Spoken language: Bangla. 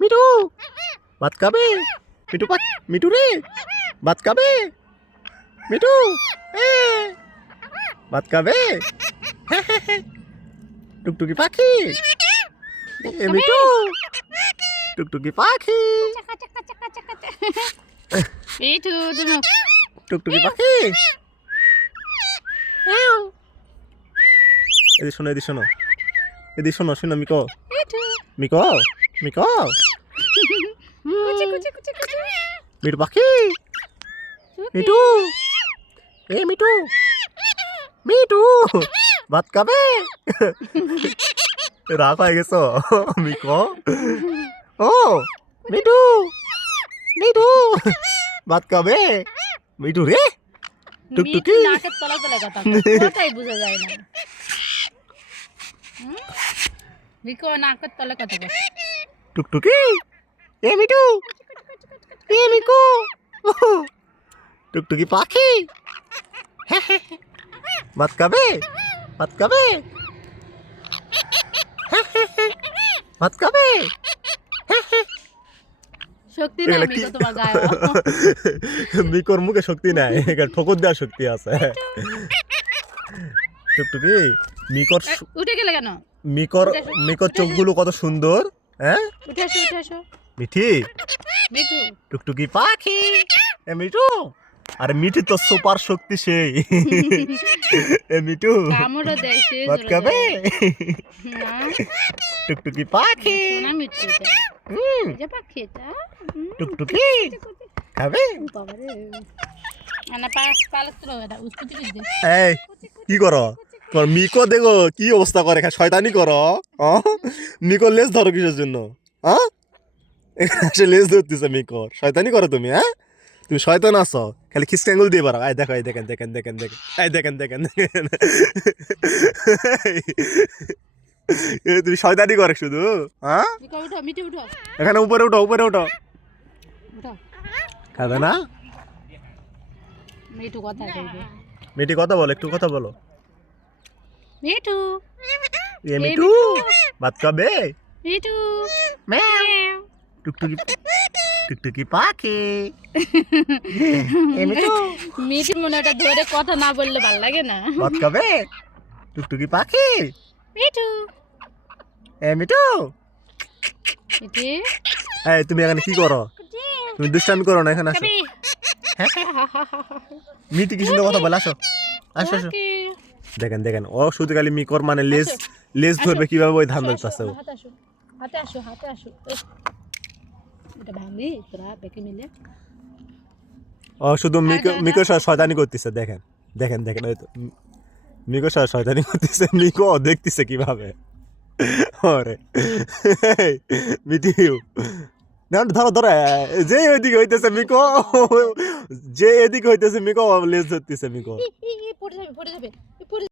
মিঠু। ভাত খাবে? মিঠু ভাত মিঠু রে। ভাত খাবে? মিঠু এ। ভাত খাবে? টুকটুকি পাখি। এ মিঠু। টুকটুকি পাখি। মিঠু তুমি টুকটুকি পাখি। এদি শোনো এদি শোনো। এদি শোনো শোনো মিকো। মিকো। মিকো মিঠু পাখি মিঠু এ মিঠু মিঠু ভাত খাবে রাগ হয়ে গেছো মিকো ও মিঠু মিঠু ভাত খাবে মিঠু রে টুকটুকি। নাকের তলা তলা কথা কোথায় বোঝা যায় না? মিকো নাকের তলা কথা। টুকটুকি। এ মিঠু এ মিকু। টুকটুকি পাখি। ভাত খাবে? ভাত খাবে? ভাত খাবে? শক্তি নাই মিকো তোমার গায়ে। মিকোর মুখে শক্তি নাই এখানে ঠোকর দেওয়ার শক্তি আছে। টুকটুকি মিকর উঠে গেলে কেন? মিকর মিকর চোখগুলো কত সুন্দর। হ্যাঁ? উঠে আসো উঠে আসো। মিঠি। মিঠু। টুকটুকি পাখি। এ মিঠু। আরে মিঠি তো সুপার শক্তি সেই। এ মিঠু। কামড়ও দেয় সে ভাত খাবে? টুকটুকি পাখি। সোনা মিঠু হুম, যে পাখি এটা। টুকটুকি। খাবে? বাবারে। না পা তো এটা উস্কুটি দিতে। এই কি করো? তোমার মিকো দেখো কি অবস্থা করে শয়তানি করো? মিকো লেজ ধরো কিসের জন্য? হ্যাঁ এখানে লেজ ধরতেছে মিকোর শয়তানি করো তুমি হ্যাঁ? তুমি শয়তান আছো খালি খিসকে আঙুল দিয়ে পারো আই দেখো এই দেখেন দেখেন দেখেন দেখেন এই দেখেন দেখেন দেখেন। এ, তুমি শয়তানি করে শুধু হ্যাঁ এখানে উপরে উঠো উপরে উঠো। খাবে না? কইবে। কথা বলো একটু কথা বলো। মিঠু এ মিটু ভাত খাবে মিঠু টুকটুকি টুকটুকি পাখি এ মিটু মিঠু মনে ওটা ধরে কথা না বললে ভালো লাগে না। ভাত খাবে টুকটুকি পাখি মিঠু এ মিঠু এই তুমি এখানে কি করো? তুমি দুষ্টামি করো না এখানে আসো। কবি মিটি কি সুন্দর কথা বলে আসো। আসো আসো। দেখেন দেখেন ও শুধু খালি মিকর মানে লেজ লেজ ধরবে কীভাবে ওই ধান ধরতেছে ও হাতে আসো হাতে আসো হাতে আসো। এই, এটা ভাঙবি তোরা পেকে মিলে ও শুধু মিকো মিকো সাথে শয়তানি করতেছে দেখেন দেখেন দেখেন ওই তো মিকো সাথে শয়তানি করতেছে মিকো দেখতেছে কীভাবে? ওরে মিটিউ। না ধরো ধরো যে ওইদিকে হইতেছে মিকো যে এদিকে হইতেছে মিকো লেজ ধরতেছে মিকো পড়ে যাবে পড়ে যাবে। ই, পড়ে